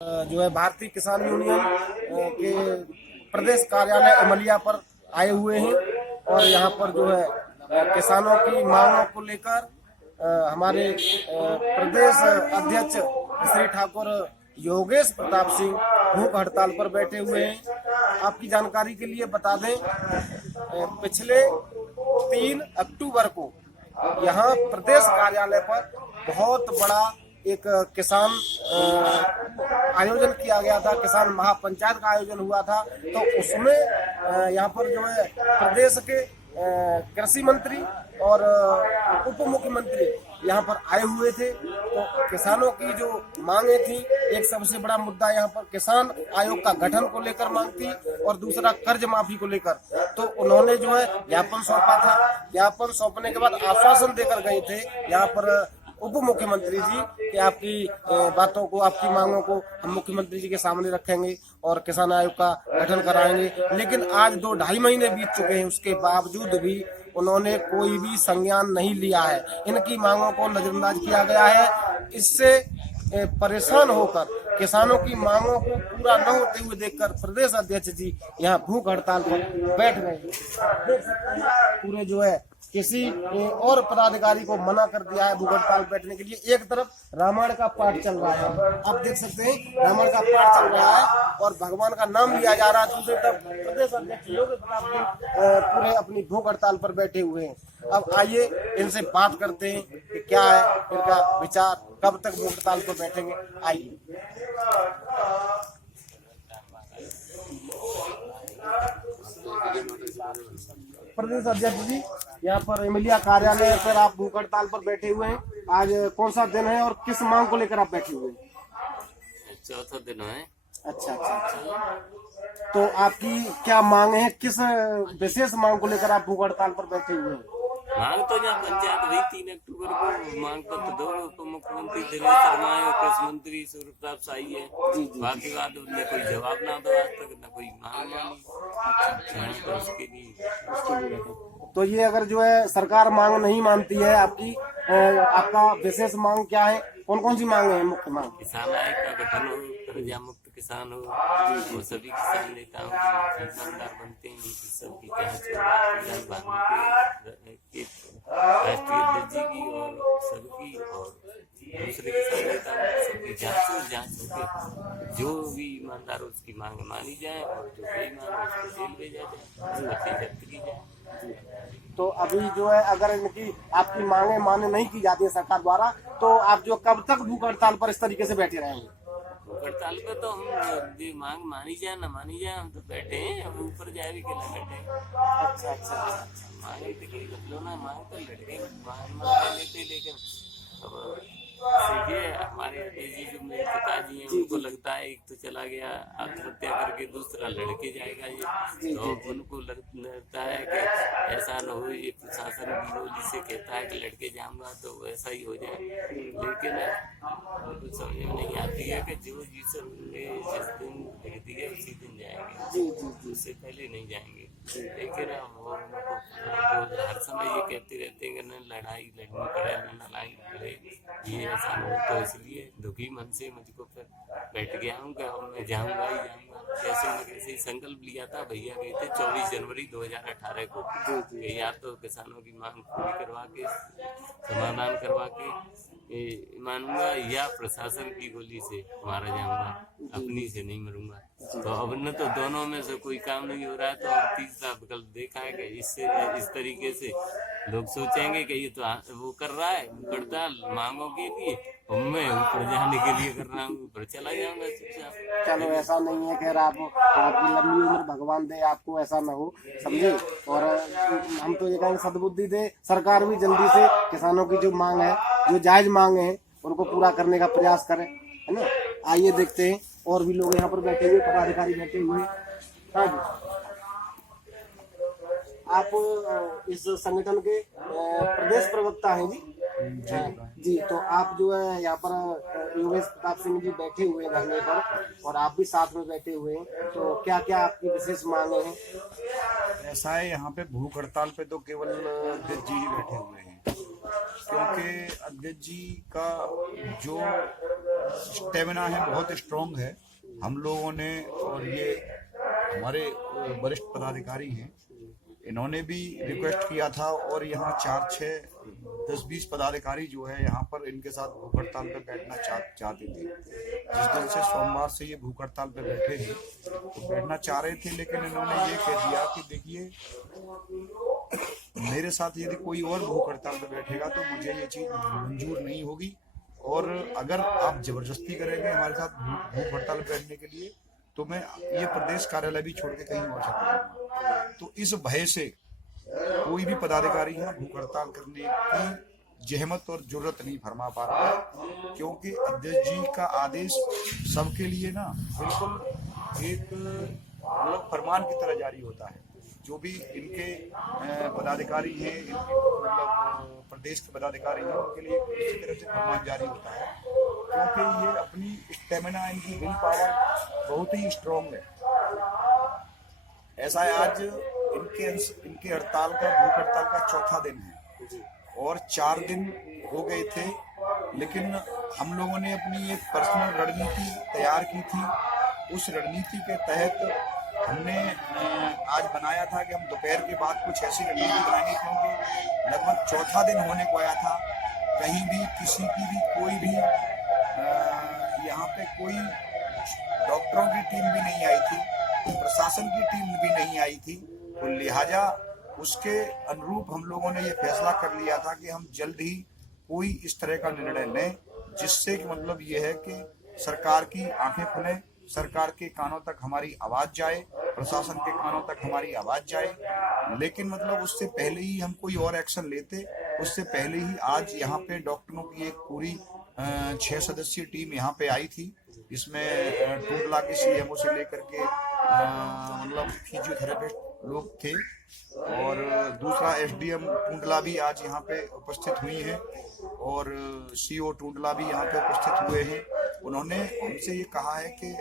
जो है भारतीय किसान यूनियन के प्रदेश कार्यालय अमलिया पर आए हुए हैं और यहाँ पर जो है किसानों की मांगों को लेकर हमारे प्रदेश अध्यक्ष श्री ठाकुर योगेश प्रताप सिंह भूख हड़ताल पर बैठे हुए हैं। आपकी जानकारी के लिए बता दें, पिछले 3 अक्टूबर को यहाँ प्रदेश कार्यालय पर बहुत बड़ा एक किसान आयोजन किया गया था, किसान महापंचायत का आयोजन हुआ था। तो उसमें यहाँ पर जो है प्रदेश के कृषि मंत्री और उप मुख्यमंत्री यहाँ पर आए हुए थे। तो किसानों की जो मांगे थी, एक सबसे बड़ा मुद्दा यहाँ पर किसान आयोग का गठन को लेकर मांग थी और दूसरा कर्ज माफी को लेकर। तो उन्होंने जो है ज्ञापन सौंपा था। ज्ञापन सौंपने के बाद आश्वासन देकर गए थे यहाँ पर उप मुख्यमंत्री जी कि आपकी बातों को, आपकी मांगों को हम मुख्यमंत्री जी के सामने रखेंगे और किसान आयोग का गठन कराएंगे। लेकिन आज 2-2.5 महीने बीत चुके हैं, उसके बावजूद भी उन्होंने कोई भी संज्ञान नहीं लिया है। इनकी मांगों को नजरअंदाज किया गया है। इससे परेशान होकर किसानों की मांगों को पूरा न होते हुए देखकर प्रदेश अध्यक्ष जी यहाँ भूख हड़ताल पर बैठ गए। देख सकते हैं पूरे जो है किसी और पदाधिकारी को मना कर दिया है भूख हड़ताल बैठने के लिए। एक तरफ रामायण का पाठ चल रहा है, आप देख सकते हैं रामायण का पाठ चल रहा है और भगवान का नाम लिया जा रहा है। दूसरी तरफ प्रदेश अध्यक्ष योगेश प्रताप सिंह पूरे अपनी भूख हड़ताल पर बैठे हुए हैं। अब आइए इनसे बात करते हैं कि क्या है इनका विचार, कब तक भूख हड़ताल पर बैठेंगे। आइए प्रदेश अध्यक्ष जी, यहाँ पर अमलिया कार्यालय पर आप भूख हड़ताल पर बैठे हुए हैं। आज कौन सा दिन है और किस मांग को लेकर आप बैठे हुए हैं? चौथा दिन है। अच्छा अच्छा अच्छा। तो आपकी क्या मांग है, किस विशेष मांग को लेकर आप भूख हड़ताल पर बैठे हुए हैं? मांग तो जहाँ पंचायत हुई 3 अक्टूबर को मांग पत्र दो, उप मुख्यमंत्री दिनेश शर्मा है और कृषि मंत्री सूर्य प्रताप शाही है। बाकी बात उनने कोई जवाब ना दो, आज तक न कोई मांग मानी। तो उसके लिए तो ये अगर जो है सरकार मांग नहीं मानती है आपकी, आपका विशेष मांग क्या है? कौन कौन सी मांग है मुख्य मांग? किसान आयोग का गठन हो, कर्जा मुक्त किसान हो, वो सभी किसान नेताओं की ईमानदार बनते हैं, उनकी सबकी राष्ट्रीय अध्यक्ष जी की और सबकी और दूसरे किसान नेताओं सबकी जांच होकर जो भी ईमानदार उसकी मांग मानी जाए और जो बेईमान हो उसको जेल भेजा जाए, उसको जब्त की जाए। तो अभी जो है अगर इनकी आपकी मांगे मान्य नहीं की जाती है सरकार द्वारा, तो आप जो कब तक भूख हड़ताल पर इस तरीके से बैठे रहेंगे? भूख हड़ताल पे तो हम भी मांग मानी जाए न मानी जाए, हम तो बैठे हैं, हम ऊपर जाए भी के बैठे। अच्छा अच्छा अच्छा। मांगे तो कई बदलो ना, मांग तो लड़के मांग लेते, लेकिन अब ये हमारे जी जो मेरे पिताजी हैं उनको लगता है एक तो चला गया आत्महत्या करके, दूसरा लड़के जाएगा ये, तो उनको लगता है कि ऐसा न हो। ये प्रशासन विरोधी से कहता है कि लड़के जाऊंगा तो वैसा ही हो जाए, लेकिन उनको समझ में नहीं आती है कि जो जिस दिन लिख दिए उसी दिन जाएंगे, उससे पहले नहीं जाएंगे। लेकिन वो हर समय ये कहते रहते हैं कि न लड़ाई लड़नी पड़े न लड़ाई लड़े, ये ऐसा हो। तो इसलिए दुखी मन से मुझको फिर बैठ गया हूँ कि अब मैं जाऊँगा ही जाऊँगा। कैसे न कैसे संकल्प लिया था, भैया गए थे 24 जनवरी 2018 को, या तो किसानों की मांग पूरी करवा के समाधान करवा के मानूंगा या प्रशासन की गोली से मारा जाऊंगा, अपनी से नहीं मरूंगा। तो अब न तो दोनों में से कोई काम नहीं हो रहा है, तो अब तीसरा विकल्प देखा है कि इससे इस तरीके से लोग सोचेंगे कि ये तो वो कर रहा है हड़ताल मांगों के लिए, और मैं ऊपर जाने के लिए कर रहा हूँ, ऊपर चला जाऊंगा चुपचाप। चलो ऐसा नहीं है, खैर आपकी लंबी उम्र भगवान दे, आपको ऐसा न हो, समझे। और हम तो ये कहेंगे सद्बुद्धि दे सरकार भी, जल्दी से किसानों की जो मांग है, जो जायज मांग है, उनको पूरा करने का प्रयास करें, है ना। आइए देखते हैं और भी लोग यहाँ पर बैठे हुए, पदाधिकारी बैठे हुए हैं। हाँ जी, आप इस संगठन के प्रदेश प्रवक्ता हैं जी? जी, तो आप जो है यहाँ पर योगेश प्रताप सिंह जी बैठे हुए हैं धरने पर और आप भी साथ में बैठे हुए हैं, तो क्या क्या आपकी विशेष मांगे हैं? ऐसा है, यहाँ पे भूख हड़ताल पे तो केवल अध्यक्ष जी ही बैठे हुए हैं, क्योंकि अध्यक्ष जी का जो स्टेमिना है, बहुत स्ट्रांग है। हम लोगों ने और ये हमारे वरिष्ठ पदाधिकारी हैं, इन्होंने भी रिक्वेस्ट किया था और यहाँ 4, 6, 10, 20 पदाधिकारी जो है यहाँ पर इनके साथ भूख हड़ताल पे बैठना चाहते थे। जिस दिन से सोमवार से ये भूख हड़ताल पे बैठे हैं तो बैठना चाह रहे थे, लेकिन इन्होंने ये कह दिया कि देखिए मेरे साथ यदि कोई और भूख हड़ताल पे बैठेगा तो मुझे ये चीज़ मंजूर नहीं होगी, और अगर आप जबरदस्ती करेंगे हमारे साथ भूख हड़ताल बैठने के लिए तो मैं ये प्रदेश कार्यालय भी छोड़ के कहीं और चला जाऊंगा। तो इस भय से कोई भी पदाधिकारी यहाँ भूख हड़ताल करने की जहमत और जरूरत नहीं फरमा पा रहा है, क्योंकि अध्यक्ष जी का आदेश सबके लिए ना बिल्कुल एक मतलब फरमान की तरह जारी होता है। जो भी इनके पदाधिकारी हैं, इनके मतलब प्रदेश के पदाधिकारी हैं, उनके लिए इसी तरह से फरमान जारी होता है, क्योंकि ये अपनी स्टेमिना, इनकी विल पावर बहुत ही स्ट्रांग है। ऐसा है आज इनके हड़ताल का, भूख हड़ताल का 4था दिन है और 4 दिन हो गए थे, लेकिन हम लोगों ने अपनी एक पर्सनल रणनीति तैयार की थी। उस रणनीति के तहत हमने आज बनाया था कि हम दोपहर के बाद कुछ ऐसी रणनीति बनाएंगे, क्योंकि लगभग 4था दिन होने को आया था। कहीं भी किसी की भी कोई भी यहाँ पे कोई डॉक्टरों की टीम भी नहीं आई थी, प्रशासन की टीम भी नहीं आई थी, तो लिहाजा उसके अनुरूप हम लोगों ने ये फैसला कर लिया था कि हम जल्द ही कोई इस तरह का निर्णय लें, जिससे कि मतलब ये है कि सरकार की आंखें खुले, सरकार के कानों तक हमारी आवाज जाए, प्रशासन के कानों तक हमारी आवाज जाए। लेकिन मतलब उससे पहले ही हम कोई और एक्शन लेते, उससे पहले ही आज यहाँ पे डॉक्टरों की एक पूरी 6 सदस्यीय टीम यहाँ पे आई थी। इसमें टूंडला के सीएमओ से लेकर के मतलब फिजियोथेरेपिस्ट लोग थे, और दूसरा एसडीएम टूंडला भी आज यहाँ पे उपस्थित हुई हैं, और सीओ टूंडला भी यहाँ पे उपस्थित हुए हैं। उन्होंने हमसे ये कहा है कि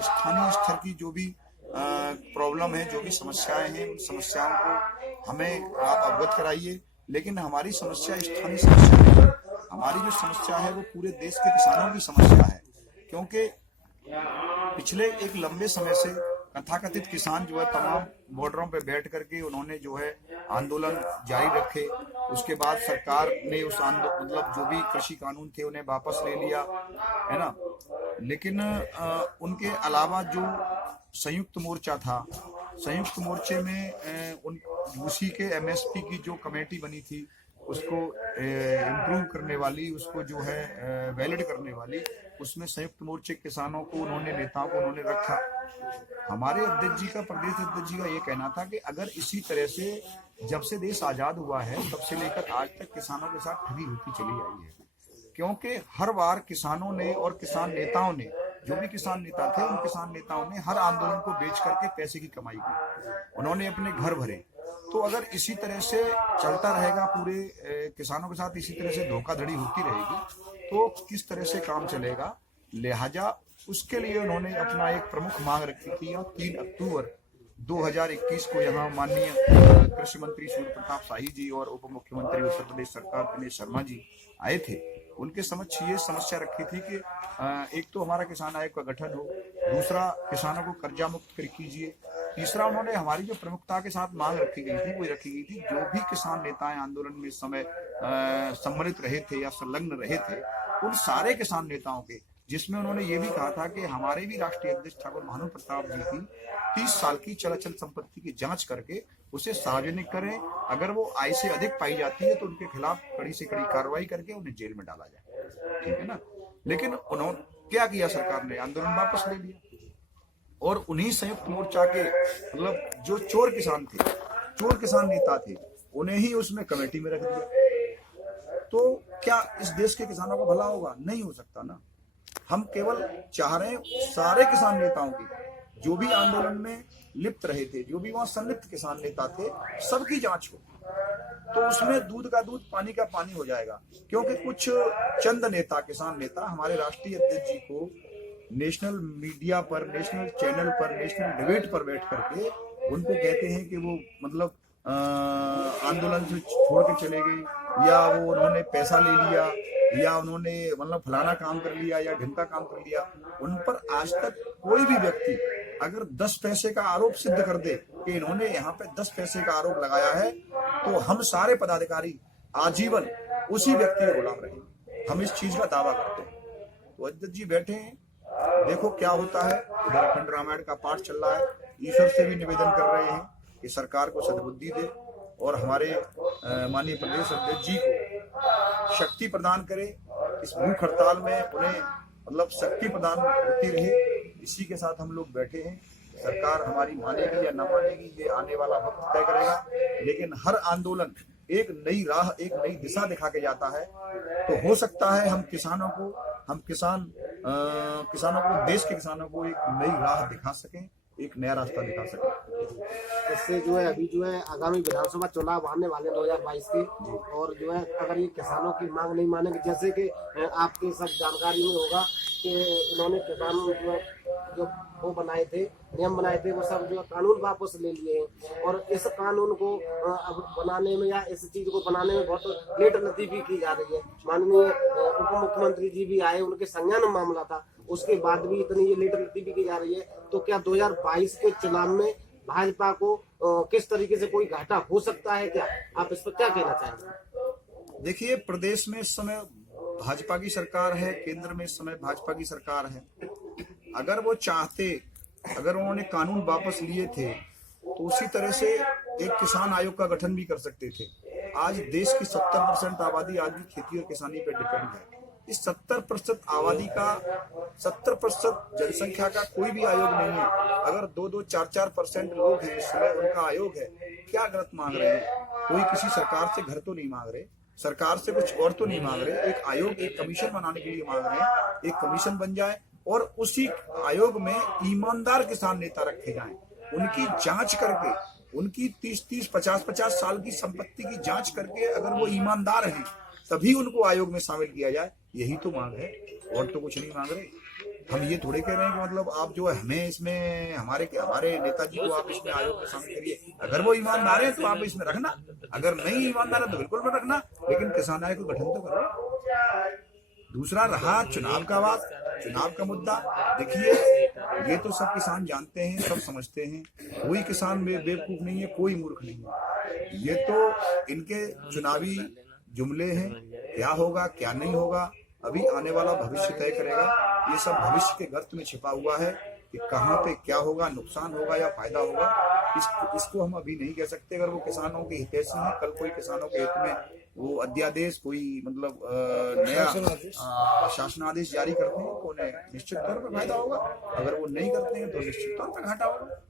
स्थानीय स्तर की जो भी प्रॉब्लम है, जो भी समस्याएं हैं, उन समस्याओं को हमें आप अवगत कराइए, लेकिन हमारी समस्या स्थानीय समस्या नहीं है। हमारी जो समस्या है वो पूरे देश के किसानों की समस्या है, क्योंकि पिछले एक लंबे समय से तथाकथित किसान जो है तमाम बॉर्डरों पे बैठ करके उन्होंने जो है आंदोलन जारी रखे। उसके बाद सरकार ने उस मतलब जो भी कृषि कानून थे उन्हें वापस ले लिया, है ना। लेकिन उनके अलावा जो संयुक्त मोर्चा था, संयुक्त मोर्चे में उसी के एमएसपी की जो कमेटी बनी थी उसको इम्प्रूव करने वाली, उसको जो है वैलिड करने वाली, उसमें संयुक्त मोर्चे किसानों को उन्होंने, नेताओं को उन्होंने रखा। हमारे अध्यक्ष जी का, प्रदेश अध्यक्ष जी का ये कहना था कि अगर इसी तरह से जब से देश आजाद हुआ है तब से लेकर आज तक किसानों के साथ ठगी होती चली आई है, क्योंकि हर बार किसानों ने और किसान नेताओं ने, जो भी किसान नेता थे उन किसान नेताओं ने हर आंदोलन को बेच करके पैसे की कमाई की, उन्होंने अपने घर भरे। तो अगर इसी तरह से चलता रहेगा, पूरे किसानों के साथ इसी तरह से धोखाधड़ी होती रहेगी तो किस तरह से काम चलेगा। लिहाजा उसके लिए उन्होंने अपना एक प्रमुख मांग रखी थी, और 3 अक्टूबर 2021 को यहाँ माननीय कृषि मंत्री सूर्य प्रताप शाही जी और उप मुख्यमंत्री उत्तर प्रदेश सरकार दिनेश शर्मा जी आए थे। उनके समक्ष ये समस्या रखी थी कि एक तो हमारा किसान आयोग का गठन हो, दूसरा किसानों को कर्जा मुक्त कीजिए, तीसरा उन्होंने हमारी जो प्रमुखता के साथ मांग रखी गई थी वो रखी गई थी जो भी किसान नेताएं आंदोलन में इस समय सम्मिलित रहे थे या संलग्न रहे थे, उन सारे किसान नेताओं के, जिसमें उन्होंने ये भी कहा था कि हमारे भी राष्ट्रीय अध्यक्ष ठाकुर भानु प्रताप जी की 30 साल की चल अचल संपत्ति की जांच करके उसे सार्वजनिक करें। अगर वो आय से अधिक पाई जाती है तो उनके खिलाफ कड़ी से कड़ी कार्रवाई करके उन्हें जेल में डाला जाए, ठीक है ना। लेकिन उन्होंने क्या किया, सरकार ने आंदोलन वापस ले लिया, और उन्हीं संयुक्त मोर्चा के मतलब जो चोर किसान थे, चोर किसान नेता थे, उन्हें ही उसमें कमेटी में रख दिया। तो क्या इस देश के किसानों का भला होगा? नहीं हो सकता ना। हम केवल चाह रहे हैं सारे किसान नेताओं की, जो भी आंदोलन में लिप्त रहे थे, जो भी वहां संलिप्त किसान नेता थे, सबकी जांच हो, तो उसमें दूध का दूध पानी का पानी हो जाएगा। क्योंकि कुछ चंद नेता, किसान नेता हमारे राष्ट्रीय अध्यक्ष जी को नेशनल मीडिया पर, नेशनल चैनल पर, नेशनल डिबेट पर बैठ करके उनको कहते हैं कि वो मतलब आंदोलन से छोड़ के चले गए, या वो उन्होंने पैसा ले लिया, या उन्होंने मतलब फलाना काम कर लिया या ढिमका काम कर लिया, उन पर आज तक कोई भी व्यक्ति अगर 10 पैसे का आरोप सिद्ध कर दे कि इन्होंने यहाँ पे 10 पैसे का आरोप लगाया है, तो हम सारे पदाधिकारी आजीवन उसी व्यक्ति के गुलाम रहेंगे। हम इस चीज का दावा करते हैं। तो अजय जी बैठे हैं, देखो क्या होता है। इधर अखंड रामायण का पाठ चल रहा है। ईश्वर से भी निवेदन कर रहे हैं कि सरकार को सद्बुद्धि दे और हमारे माननीय प्रदेश अध्यक्ष जी को शक्ति प्रदान करे। इस भूख हड़ताल में उन्हें मतलब शक्ति प्रदान होती रहे। इसी के साथ हम लोग बैठे हैं। सरकार हमारी मानेगी या न मानेगी ये आने वाला वक्त तय करेगा, लेकिन हर आंदोलन एक नई राह, एक नई दिशा दिखा के जाता है। तो हो सकता है हम किसानों को, देश के किसानों को एक नई राह दिखा सकें, एक नया रास्ता दिखा सकें। इससे जो है अभी जो है आगामी विधानसभा चुनाव आने वाले 2022 के, और जो है अगर ये किसानों की मांग नहीं मानेंगे, जैसे कि आपके सब जानकारी में होगा कि इन्होंने किसान जो वो बनाए थे, नियम बनाए थे, वो सब जो कानून वापस ले लिए हैं। और इस कानून को अब बनाने में या इस चीज को बनाने में बहुत लेट लतीफी की जा रही है। माननीय उप मुख्यमंत्री जी भी आए, उनके संज्ञान में मामला था, उसके बाद भी इतनी ये लेट लतीफी की जा रही है। तो क्या 2022 के चुनाव में भाजपा को किस तरीके से कोई घाटा हो सकता है? क्या आप इस पर क्या कहना चाहेंगे? देखिए, प्रदेश में इस समय भाजपा की सरकार है, केंद्र में इस समय भाजपा की सरकार है। अगर वो चाहते, अगर उन्होंने कानून वापस लिए थे, तो उसी तरह से एक किसान आयोग का गठन भी कर सकते थे। आज देश की 70% आबादी आज भी खेती और किसानी पर डिपेंड है। इस 70% आबादी का, 70% जनसंख्या का कोई भी आयोग नहीं है। अगर 2-2, 4-4% लोग हैं इस समय, उनका आयोग है। क्या गलत मांग रहे हैं? कोई किसी सरकार से घर तो नहीं मांग रहे, सरकार से कुछ और तो नहीं मांग रहे। एक आयोग, एक कमीशन बनाने के लिए मांग रहे हैं। एक कमीशन बन जाए और उसी आयोग में ईमानदार किसान नेता रखे जाएं, उनकी जांच करके, उनकी 30-30, 50-50 साल की संपत्ति की जांच करके अगर वो ईमानदार हैं, तभी उनको आयोग में शामिल किया जाए। यही तो मांग है, और तो कुछ नहीं मांग रहे। हम ये थोड़े कह रहे हैं कि मतलब आप जो है हमें इसमें, हमारे नेताजी को आप इसमें आयोग में शामिल करिए। अगर वो ईमानदार है तो आप इसमें रखना, अगर नहीं ईमानदार है तो बिल्कुल मत रखना, लेकिन किसान आयोग को गठन तो करो। दूसरा रहा चुनाव का बात, चुनाव का मुद्दा। देखिए, ये तो सब किसान जानते हैं, सब समझते हैं। कोई किसान बेवकूफ नहीं है, कोई मूर्ख नहीं है। ये तो इनके चुनावी जुमले हैं। क्या होगा क्या नहीं होगा, अभी आने वाला भविष्य तय करेगा। ये सब भविष्य के गर्त में छिपा हुआ है कि कहाँ पे क्या होगा, नुकसान होगा या फायदा होगा, इसको हम अभी नहीं कह सकते। अगर वो किसानों के हितैषी हैं, कल कोई किसानों के हित में वो अध्यादेश, कोई मतलब नया शासनादेश जारी करते हैं, तो उन्हें निश्चित तौर पर फायदा होगा। अगर वो नहीं करते हैं तो निश्चित तौर पर घाटा होगा।